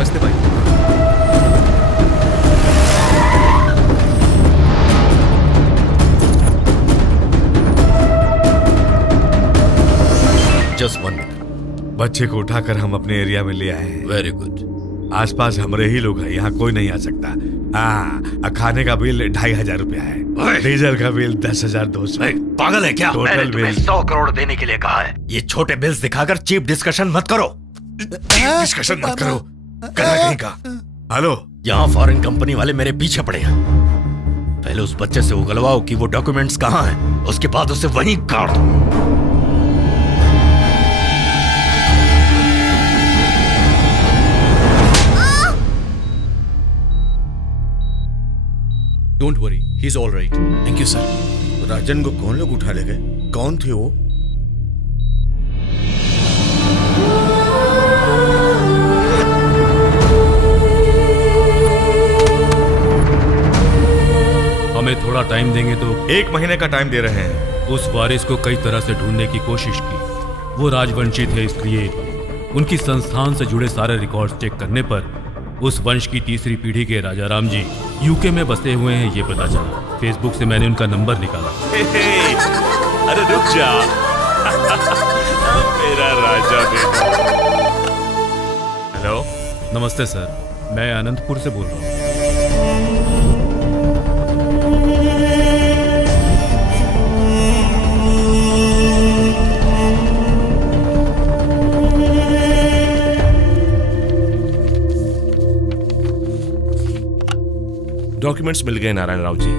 नमस्ते भाई। Just 1 minute. बच्चे को उठाकर हम अपने एरिया में ले आए हैं। Very good. आसपास हमारे ही लोग हैं, यहाँ कोई नहीं आ सकता। हाँ, खाने का बिल 2500 रुपया है, डीजल का बिल 10,200। पागल है क्या? टोटल बिल 100 करोड़ देने के लिए कहा है। ये छोटे बिल्स दिखाकर चीप डिस्कशन मत करो। डिस्कशन मत करो, करना कहीं का। हेलो, यहाँ फॉरेन कंपनी वाले मेरे पीछे पड़े हैं। पहले उस बच्चे से उगलवाओ कि वो डॉक्यूमेंट्स कहाँ हैं, उसके बाद उसे वहीं काट दो। Don't worry, he is all right. Thank you sir. Rajan को कौन लोग उठा ले गए? कौन थे वो? हमें थोड़ा टाइम देंगे तो 1 महीने का टाइम दे रहे हैं। उस वारिस को कई तरह से ढूंढने की कोशिश की। वो राजवंशी थे, इसलिए उनकी संस्थान से जुड़े सारे रिकॉर्ड्स चेक करने पर उस वंश की तीसरी पीढ़ी के राजा राम जी यूके में बसे हुए हैं, ये पता चला। फेसबुक से मैंने उनका नंबर निकाला। अरे रुक जा मेरा राजा बेटा। हेलो, नमस्ते सर, मैं अनंतपुर से बोल रहा हूँ। डॉक्यूमेंट्स मिल गए Narayan Rao ji.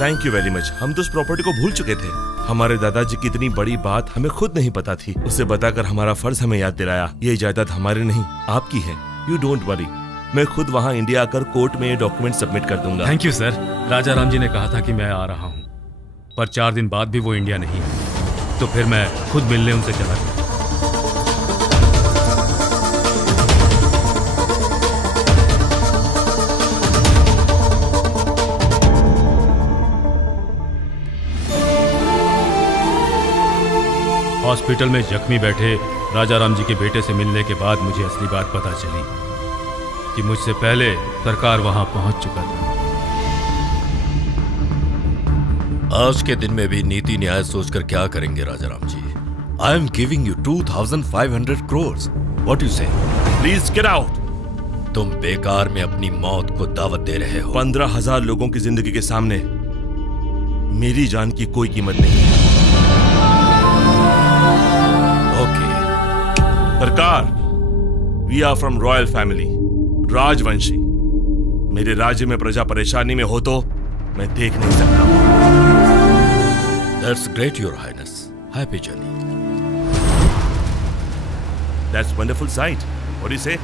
Thank you very much. हम तो उस प्रॉपर्टी को भूल चुके थे। हमारे दादाजी की इतनी बड़ी बात हमें खुद नहीं पता थी। उसे बताकर हमारा फर्ज हमें याद दिलाया। ये जायदाद हमारी नहीं, आपकी है। यू डोंट वरी, मैं खुद वहाँ इंडिया आकर कोर्ट में ये डॉक्यूमेंट सबमिट कर दूंगा। Thank you sir. Raja Ram ji ने कहा था कि मैं आ रहा हूँ, पर 4 दिन बाद भी वो इंडिया नहीं है, तो फिर मैं खुद मिलने उनसे चला गया। हॉस्पिटल में जख्मी बैठे राजा राम जी के बेटे से मिलने के बाद मुझे असली बात पता चली कि मुझसे पहले सरकार वहां पहुंच चुका था। आज के दिन में भी नीति न्याय सोचकर क्या करेंगे Raja Ram ji? I am giving you 2500 crore. What you say? Please get out. तुम बेकार में अपनी मौत को दावत दे रहे हो। 15,000 लोगों की जिंदगी के सामने मेरी जान की कोई कीमत नहीं है। सरकार, we are from royal family, राजवंशी। मेरे राज्य में प्रजा परेशानी में हो तो मैं देख नहीं सकता। That's great, Your Highness. Happy journey. That's wonderful sight. What do you say?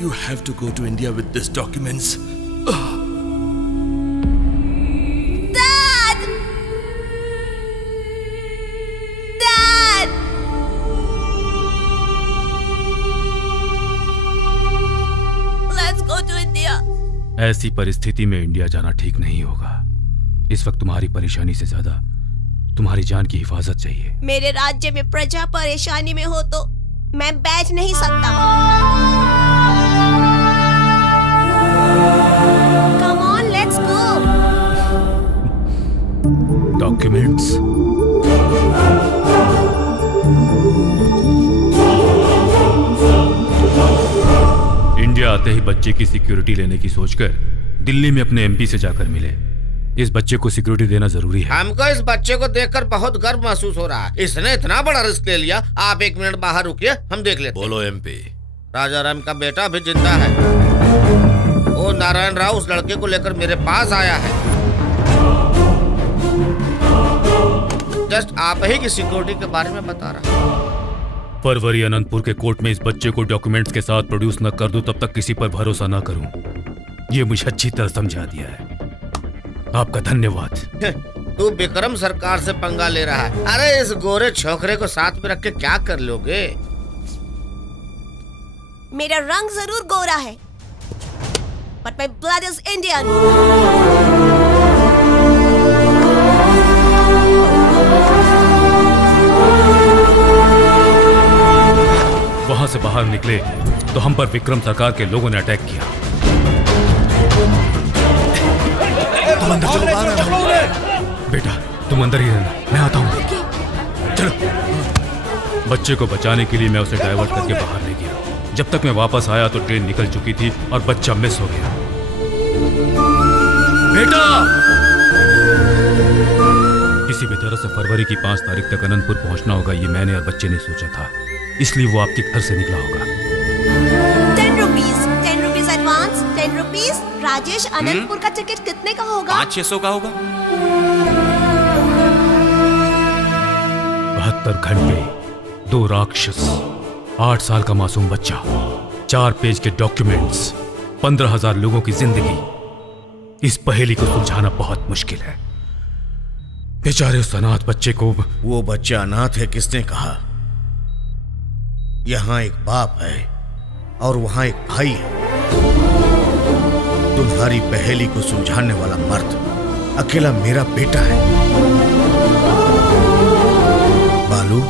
You have to go to India with these documents. Dad! Dad! Let's go to India. ऐसी परिस्थिति में इंडिया जाना ठीक नहीं होगा। इस वक्त तुम्हारी परेशानी से ज्यादा तुम्हारी जान की हिफाजत चाहिए। मेरे राज्य में प्रजा परेशानी में हो तो मैं बैठ नहीं सकता। Come on, let's go. Documents. India आते ही बच्चे की सिक्योरिटी लेने की सोचकर दिल्ली में अपने एमपी से जाकर मिले। इस बच्चे को सिक्योरिटी देना जरूरी है। हमको इस बच्चे को देखकर बहुत गर्व महसूस हो रहा है। इसने इतना बड़ा रिस्क ले लिया। आप 1 मिनट बाहर रुकिए, हम देख लेते। बोलो एमपी। राजा राम का बेटा भी जिंदा है। वो नारायण राव उस लड़के को लेकर मेरे पास आया है। जस्ट आप ही की सिक्योरिटी के बारे में बता रहा। फरवरी अनंतपुर के कोर्ट में इस बच्चे को डॉक्यूमेंट्स के साथ प्रोड्यूस न कर दूं तब तक किसी पर भरोसा न करूं। ये मुझे अच्छी तरह समझा दिया है। आपका धन्यवाद। तू विक्रम सरकार से पंगा ले रहा है। अरे इस गोरे छोकरे को साथ में रख के क्या कर लोगे? मेरा रंग जरूर गोरा है, but my blood is Indian. वहां से बाहर निकले तो हम पर विक्रम सरकार के लोगों ने अटैक किया। तुम अंदर चलो, बेटा तुम अंदर ही रहना, मैं आता हूँ। चलो। बच्चे को बचाने के लिए मैं उसे डाइवर्ट करके बाहर ले गया। जब तक मैं वापस आया तो ट्रेन निकल चुकी थी और बच्चा मिस हो गया। बेटा किसी भी तरह से फरवरी की 5 तारीख तक अनंतपुर पहुंचना होगा, ये मैंने और बच्चे ने सोचा था, इसलिए वो आपके घर से निकला होगा। 10 rupees advance, 10 rupees. Rajesh, Anantapur का टिकट कितने का होगा? 500-600 का होगा। 72 घंटे, 2 राक्षस, 8 साल का मासूम बच्चा, 4 पेज के डॉक्यूमेंट्स, 15,000 लोगों की जिंदगी। इस पहेली को सुलझाना बहुत मुश्किल है। बेचारे उस अनाथ बच्चे को। वो बच्चा अनाथ है किसने कहा? यहाँ एक बाप है और वहां एक भाई है। तुम्हारी पहेली को सुलझाने वाला मर्द अकेला मेरा बेटा है। बालू,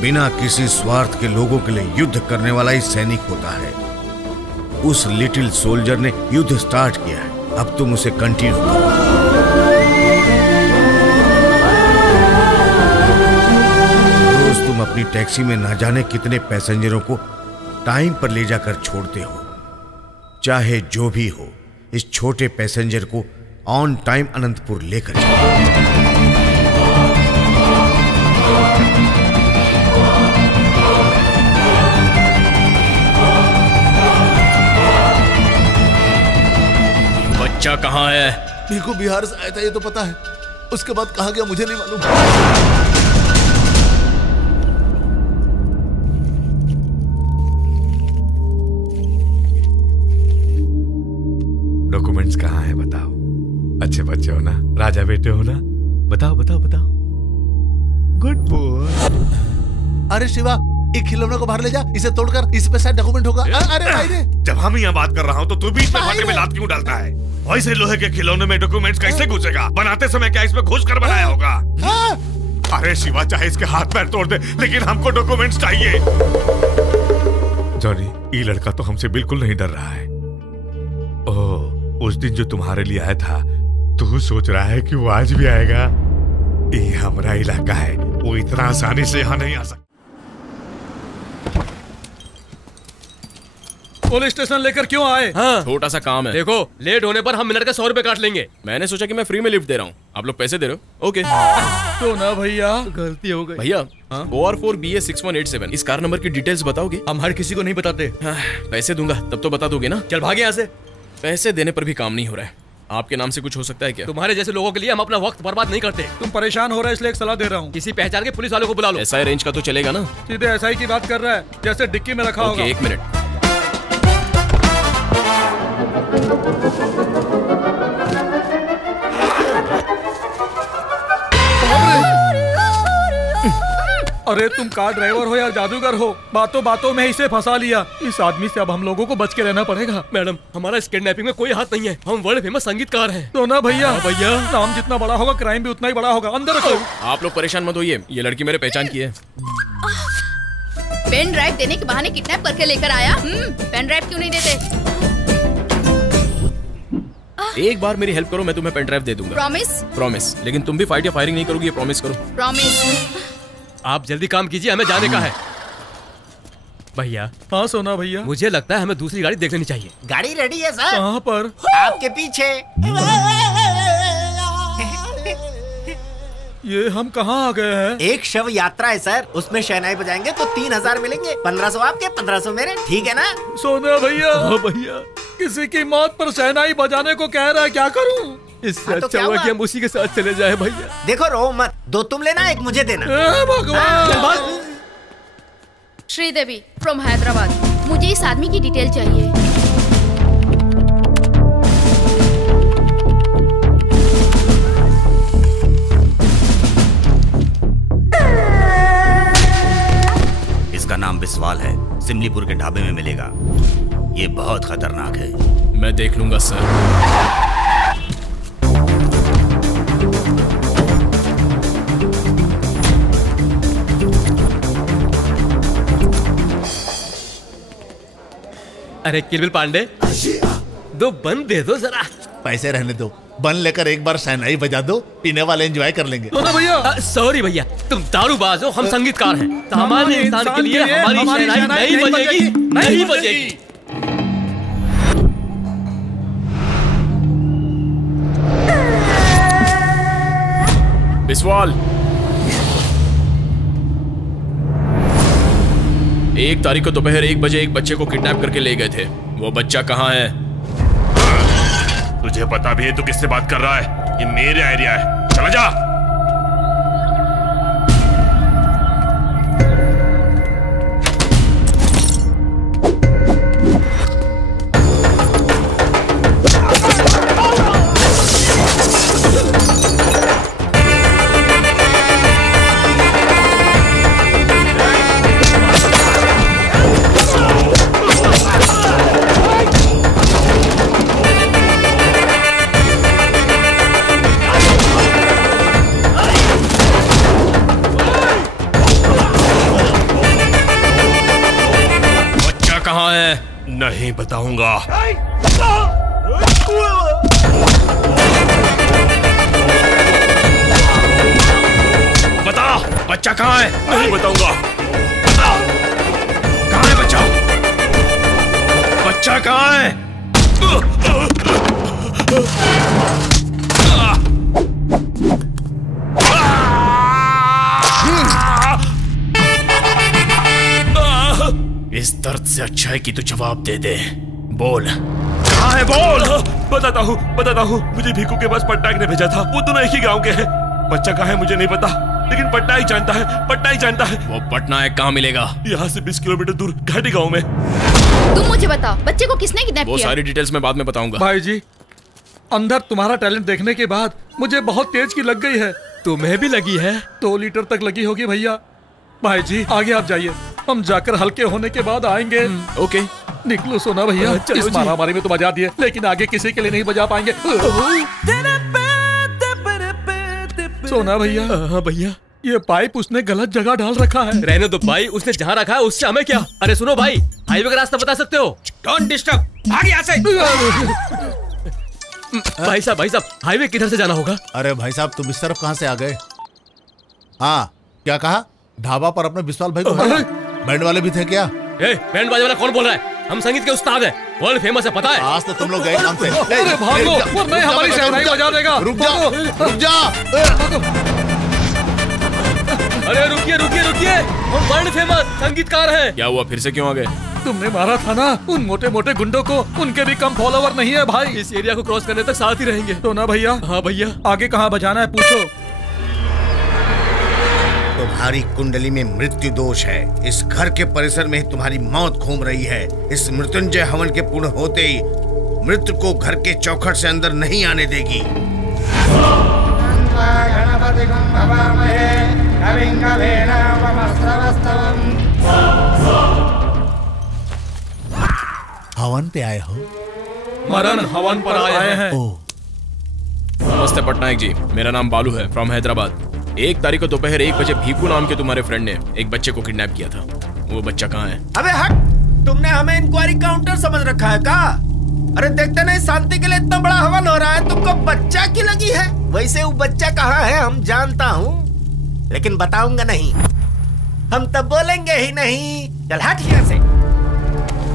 बिना किसी स्वार्थ के लोगों के लिए युद्ध करने वाला ही सैनिक होता है। उस लिटिल सोल्जर ने युद्ध स्टार्ट किया है, अब तुम उसे कंटिन्यू करो। रोज तुम अपनी टैक्सी में ना जाने कितने पैसेंजरों को टाइम पर ले जाकर छोड़ते हो। चाहे जो भी हो, इस छोटे पैसेंजर को ऑन टाइम अनंतपुर लेकर जाओ। बच्चा कहाँ है? मेरे को बिहार से आया था ये तो पता है, उसके बाद कहाँ गया मुझे नहीं मालूम। डॉक्यूमेंट्स कहाँ हैं बताओ? अच्छे बच्चे हो ना, राजा बेटे हो ना, बताओ बताओ बताओ। Good boy. अरे शिवा, एक खिलौने को बाहर ले जा, इसे तोड़कर इस पे शायद डॉक्यूमेंट होगा। अरे भाई रे, जब हम यहाँ बात कर रहा हूँ तो तू बीच में बातें में लात क्यों डालता है? वैसे लोहे के खिलौने में डॉक्यूमेंट्स कैसे घुसेगा? बनाते समय क्या इसमें घुस कर बनाया होगा? अरे शिवा, चाहे इसके हाथ पैर तोड़ दे, लेकिन हमको डॉक्यूमेंट्स चाहिए। जॉनी, ये लड़का तो हमसे बिल्कुल नहीं डर रहा है। ओह, उस दिन जो तुम्हारे लिए आया था, तू सोच रहा है कि वो आज भी आएगा? ये हमारा इलाका है, वो इतना आसानी से यहाँ नहीं आ सकता। पुलिस स्टेशन लेकर क्यों आए? हाँ, छोटा सा काम है। देखो, लेट होने पर हम मिनट का 100 रुपए काट लेंगे। मैंने सोचा कि मैं फ्री में लिफ्ट दे रहा हूँ, आप लोग पैसे दे रहे हो। ओके। तो ना भैया, गलती हो गई। भैया, OR4BA 6187 इस कार नंबर की डिटेल्स बताओगे? हम हर किसी को नहीं बताते। पैसे दूंगा तब तो बता दोगे ना। चल भागे यहाँ से। पैसे देने पर भी काम नहीं हो रहा है। आपके नाम से कुछ हो सकता है क्या? तुम्हारे जैसे लोगों के लिए हम अपना वक्त बर्बाद नहीं करते। तुम परेशान हो रहे इसलिए एक सलाह दे रहा हूँ, किसी पहचान के पुलिस वालों को बुला लो। SI रेंज का तो चलेगा ना? सीधे SI की बात कर रहा है, जैसे डिक्की में रखा होगा। एक मिनट। अरे तुम कार ड्राइवर हो या जादूगर हो, बातों बातों में इसे फंसा लिया। इस आदमी से अब हम लोगों को बच के रहना पड़ेगा। मैडम, हमारा इस किडनैपिंग में कोई हाथ नहीं है, हम वर्ल्ड फेमस संगीतकार हैं। तो ना भैया, भैया नाम जितना बड़ा होगा क्राइम भी उतना ही बड़ा होगा। अंदर रखो। आप लोग परेशान मत होइए, ये लड़की मेरे पहचान की है। पेन ड्राइव देने के बहाने किडनैप करके लेकर आया। पेन ड्राइव क्यों नहीं देते? एक बार मेरी हेल्प करो, मैं तुम्हें पेन ड्राइव दे दूंगा। प्रॉमिस? प्रॉमिस। लेकिन तुम भी फाइट या फायरिंग नहीं करोगी, ये प्रॉमिस करो। प्रॉमिस। आप जल्दी काम कीजिए, हमें जाने का है। भैया। हाँ सोना भैया, मुझे लगता है हमें दूसरी गाड़ी देख लेनी चाहिए। गाड़ी रेडी है सर। कहाँ पर? आपके पीछे। ये हम कहाँ आ गए हैं? एक शव यात्रा है सर, उसमें शहनाई बजाएंगे तो 3000 मिलेंगे। 1500 आपके, 1500 मेरे, ठीक है ना? सोना भैया। हाँ भैया, किसी की मौत पर शहनाई बजाने को कह रहा है, क्या करूँ? इससे अच्छा हुआ कि हम उसी के साथ चले जाए भैया। देखो रो मत, 2 तुम लेना, 1 मुझे देना। भगवान। श्रीदेवी फ्रॉम हैदराबाद, मुझे इस आदमी की डिटेल चाहिए। इमलीपुर के ढाबे में मिलेगा। ये बहुत खतरनाक है। मैं देख लूंगा सर। अरे किरबिल पांडे, 2 बन दे दो जरा। पैसे रहने दो, बन लेकर एक बार शहनाई बजा दो, पीने वाले एंजॉय कर लेंगे। तो ना भैया, सॉरी भैया, तुम दारूबाज हो, हम संगीतकार हैं। सामान्य इंसान के लिए हमारी शहनाई नहीं बजेगी, नहीं बजेगी। बिस्वाल, 1 तारीख को दोपहर 1 बजे एक बच्चे को किडनैप करके ले गए थे। वो बच्चा कहाँ है? तुझे पता भी है तू किससे बात कर रहा है? ये मेरा एरिया है, चला जा। नहीं बताऊंगा। बता, बच्चा कहाँ है? नहीं बताऊंगा। बता, कहाँ है बच्चा? बच्चा कहाँ है? इस दर्द से अच्छा है कि तू जवाब दे दे। बोल, कहाँ है? बोल। बताता हूँ। मुझे भीखू के पास पटनायक ने भेजा था। वो दोनों एक ही गांव के हैं। बच्चा कहाँ है मुझे नहीं पता, लेकिन पटनायक जानता है। पटनायक जानता है। वो पटनायक कहाँ मिलेगा? यहाँ से 20 किलोमीटर दूर घाटी गाँव में। तुम मुझे बताओ, बच्चे को किसने किडनैप किया? वो सारी डिटेल्स मैं बाद में बताऊंगा। भाई जी, अंदर तुम्हारा टैलेंट देखने के बाद मुझे बहुत तेज की लग गई है। तुम्हें भी लगी है? 2 लीटर तक लगी होगी भैया। भाई जी आगे आप जाइए, हम जाकर हल्के होने के बाद आएंगे। ओके, निकलो सोना भैया। इस मारामारी में तो बजा दिए, लेकिन आगे किसी के लिए नहीं बजा पाएंगे। सोना भैया। हाँ भैया, ये पाइप उसने गलत जगह डाल रखा है। रहने दो भाई, उसने जहाँ रखा है उससे हमें क्या। अरे सुनो भाई, हाईवे का रास्ता बता सकते हो? डोंट डिस्टर्ब, भाग यहाँ से। भाई साहब, हाईवे किधर से जाना होगा? अरे भाई साहब, तुम इस तरफ कहाँ से आ गए? हाँ, क्या कहा? ढाबा पर अपने विश्वाल भाई को बैंड वाले भी थे क्या? बैंड बाजे वाला कौन बोल रहा है? हम संगीत के उस्ताद हैं, वर्ल्ड फेमस है, पता है? आज तो तुम लोग गए काम से। अरे भागो, वरना हमारी शहनाई बजा देगा। रुक जा। अरे रुकिए, हम वर्ल्ड फेमस संगीतकार हैं। क्या हुआ, फिर से क्यों आ गए? तुमने मारा था ना उन मोटे मोटे गुंडों को, उनके भी कम फॉलोवर नहीं है भाई। इस एरिया को क्रॉस करने तक साथ ही रहेंगे। तो ना भैया? हाँ भैया। आगे कहाँ बजाना है पूछो। तुम्हारी कुंडली में मृत्यु दोष है। इस घर के परिसर में ही तुम्हारी मौत घूम रही है। इस मृत्युंजय हवन के पूर्ण होते ही मृत्यु को घर के चौखट से अंदर नहीं आने देगी। हवन पे आए हो? मरण हवन पर आए हैं। नमस्ते पटनायक जी, मेरा नाम बालू है, फ्रॉम हैदराबाद। 1 तारीख को दोपहर 1 बजे भीकू नाम के तुम्हारे फ्रेंड ने एक बच्चे को किडनैप किया था। वो बच्चा कहाँ है? अबे हट, तुमने हमें इंक्वायरी काउंटर समझ रखा है का? अरे देखते नहीं, शांति के लिए इतना बड़ा हवन हो रहा है, तुमको बच्चा की लगी है? वैसे वो बच्चा कहाँ है हम जानता हूँ, लेकिन बताऊंगा नहीं। हम तब बोलेंगे ही नहीं। चल हट यहाँ से।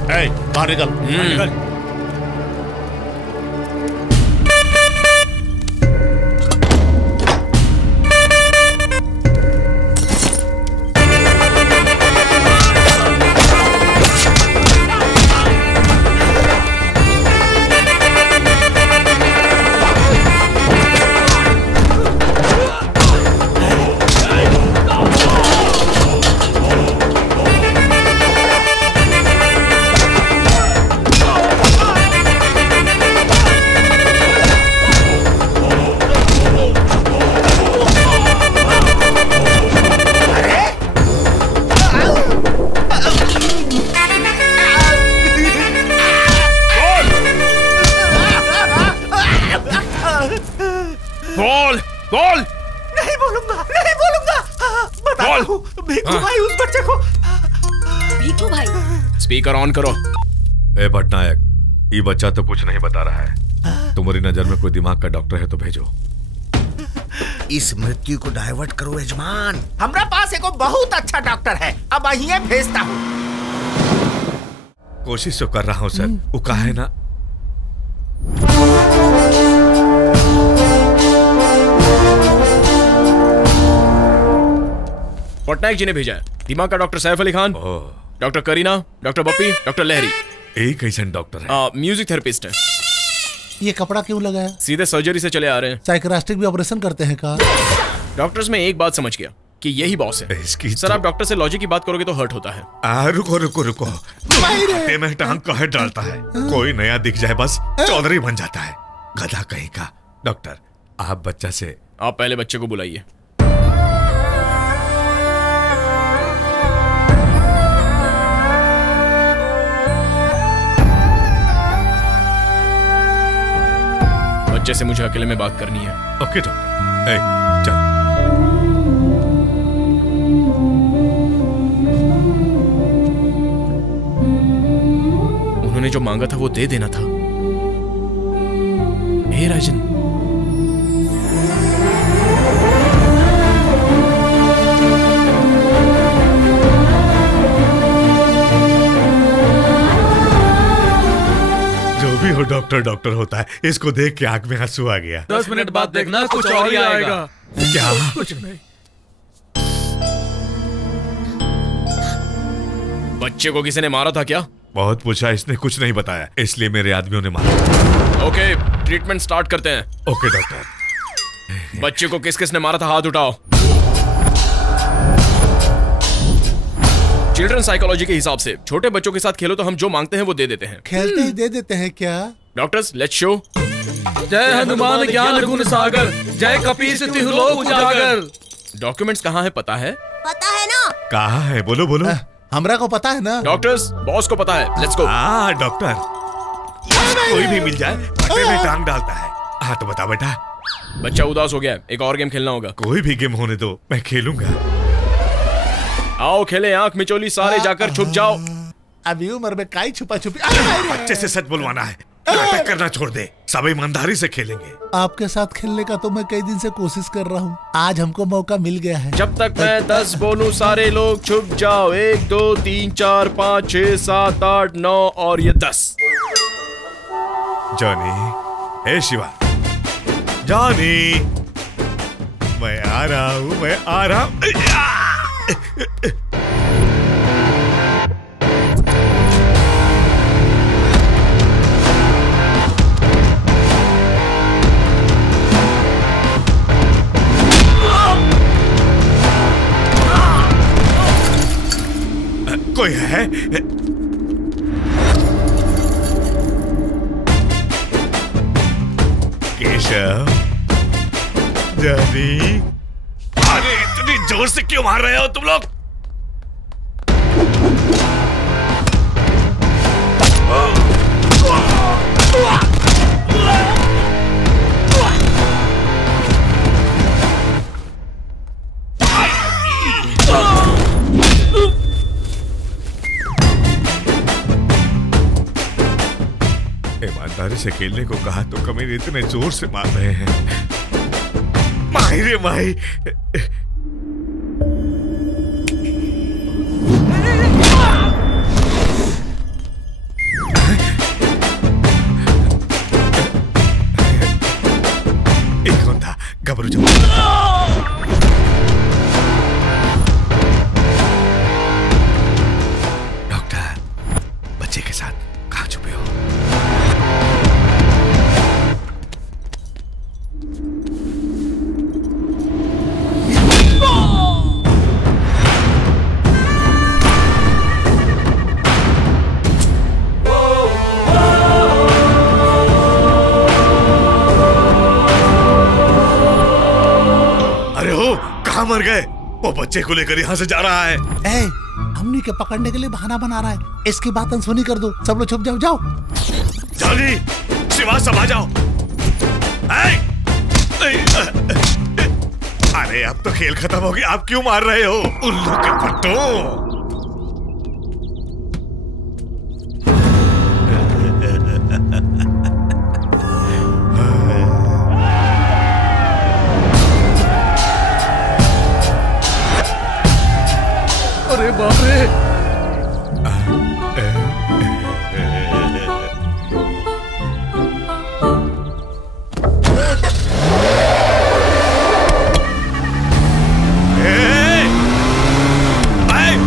बाहर निकल। बोल। नहीं बोलूंगा, नहीं बोलूंगा। बता हूँ भीखू भाई उस बच्चे को। भीखू भाई स्पीकर ऑन करो। ए पटनायक, ये बच्चा तो कुछ नहीं बता रहा है। तुम्हारी नजर में कोई दिमाग का डॉक्टर है तो भेजो। इस मृत्यु को डाइवर्ट करो यजमान। हमरा पास एक बहुत अच्छा डॉक्टर है, अब अहिए भेजता हूँ। कोशिश तो कर रहा हूँ सर, वो कहा है ना। पटनायक जी ने भेजा है। दिमाग का doctor Saif Ali Khan, doctor Kareena, doctor Bappi, doctor Lahiri. एक ऐसा डॉक्टर है। म्यूजिक थेरेपिस्ट है। ये कपड़ा क्यों लगा है? सीधे सर्जरी से चले आ रहे हैं। साइकियाट्रिक भी ऑपरेशन करते हैं का? डॉक्टर्स में एक बात समझ गया कि यही बॉस है। सर आप डॉक्टर से लॉजिक की बात करोगे तो हर्ट होता है। रुको रुको रुको, में टांग कहे डालता है। कोई नया दिख जाए बस चौधरी बन जाता है, गधा कहीं का। डॉक्टर आप बच्चा से। आप पहले बच्चे को बुलाइए। बच्चे से मुझे अकेले में बात करनी है। ओके डॉक्टर, चल। उन्होंने जो मांगा था वो दे देना था। हे राजन, जो भी हो डॉक्टर डॉक्टर होता है। इसको देख के आंख में आंसू आ गया। 10 मिनट बाद देखना कुछ और ही आएगा। क्या? कुछ नहीं। बच्चे को किसी ने मारा था क्या? बहुत पूछा, इसने कुछ नहीं बताया, इसलिए मेरे आदमियों ने मारा। ओके, ट्रीटमेंट स्टार्ट करते हैं। Okay doctor. बच्चे को किस किसने मारा था हाथ उठाओ। चिल्ड्रन साइकोलॉजी के हिसाब से छोटे बच्चों के साथ खेलो तो हम जो मांगते हैं वो दे देते हैं। खेलते ही दे देते हैं क्या? Doctors let's show. जय हनुमान ज्ञान गुण सागर, जय कपीस तिहु लोक उजागर। डॉक्यूमेंट्स कहाँ है पता है? पता है ना। कहाँ है? बोलो बोलो। हमरा को पता है ना। डॉक्टर्स बॉस को पता है। Let's go. हाँ डॉक्टर, कोई भी मिल जाए फटे में टांग डालता है। हाँ तो बता बेटा। बच्चा उदास हो गया, एक और गेम खेलना होगा। कोई भी गेम होने दो, मैं खेलूंगा। आओ खेले आंख मिचोली, सारे जाकर छुप जाओ। अभी उम्र में काई छुपा छुपी। बच्चे से सच बुलवाना है, नाटक करना छोड़ दे, सब ईमानदारी से खेलेंगे। आपके साथ खेलने का तो मैं कई दिन से कोशिश कर रहा हूँ, आज हमको मौका मिल गया है। जब तक मैं 10 बोलूं सारे लोग छुप जाओ। 1 2 3 4 5 6 7 8 9 और ये 10। जॉनी, हे शिवा, जॉनी, मैं आ रहा हूँ, मैं आ रहा हूँ। कोई है? केशव, जॉनी, अरे इतनी जोर से क्यों मार रहे हो तुम लोग? ईमानदारी से खेलने को कहा तो कमीने इतने जोर से मार रहे हैं। माही रे माही। एक होता घबरू जाओ। डॉक्टर, बच्चे के साथ कहाँ छुपे हो? मर गए? वो बच्चे को लेकर यहाँ से जा रहा है। हमनी के पकड़ने के लिए बहाना बना रहा है। इसकी बात अनसुनी कर दो, सब लोग छुप जाओ। जाओ जॉनी, शिवा सब आ जाओ। अरे अब तो खेल खत्म हो गया, आप क्यों मार रहे हो? उल्लू के पट्टू। अरे बाप रे।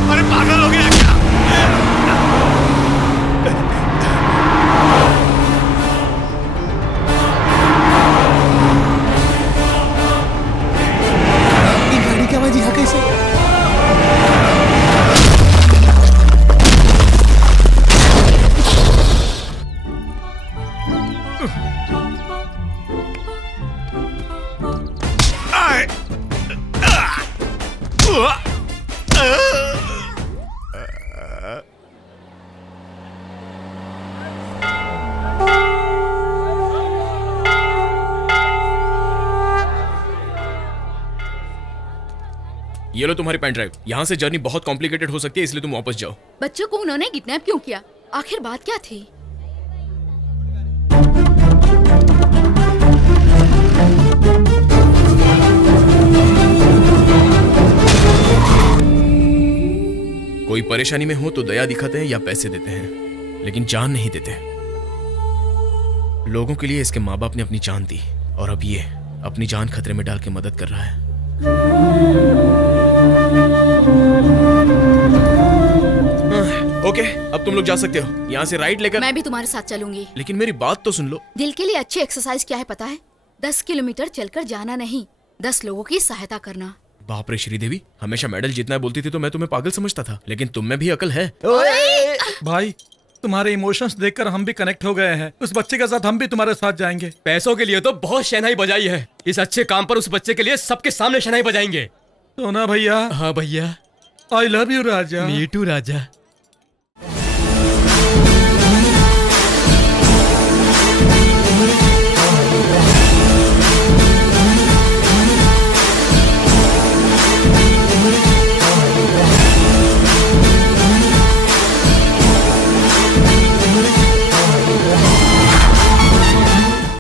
अरे पागल हो गया क्या? ये गाड़ी की आवाज यहाँ कैसे? ये लो तुम्हारी पेन ड्राइव। यहाँ से जर्नी बहुत कॉम्प्लिकेटेड हो सकती है, इसलिए तुम वापस जाओ। बच्चों को उन्होंने किडनैप क्यों किया? आखिर बात क्या थी? कोई परेशानी में हो तो दया दिखाते हैं या पैसे देते हैं, लेकिन जान नहीं देते। लोगों के लिए इसके माँ बाप ने अपनी जान दी और अब ये अपनी जान खतरे में डाल के मदद कर रहा है। ओके, अब तुम लोग जा सकते हो। यहाँ से राइट लेकर। मैं भी तुम्हारे साथ चलूंगी। लेकिन मेरी बात तो सुन लो। दिल के लिए अच्छी एक्सरसाइज क्या है पता है? 10 किलोमीटर चलकर जाना नहीं, 10 लोगों की सहायता करना। बाप रे श्रीदेवी, हमेशा मेडल जीतना बोलती थी तो मैं तुम्हें पागल समझता था, लेकिन तुम में भी अकल है। भाई तुम्हारे इमोशंस देखकर हम भी कनेक्ट हो गए हैं। उस बच्चे के साथ हम भी तुम्हारे साथ जाएंगे। पैसों के लिए तो बहुत शहनाई बजाई है, इस अच्छे काम पर उस बच्चे के लिए सबके सामने शहनाई बजाएंगे। तो ना भैया। हाँ भैया। आई लव यू राजा। मी टू राजा।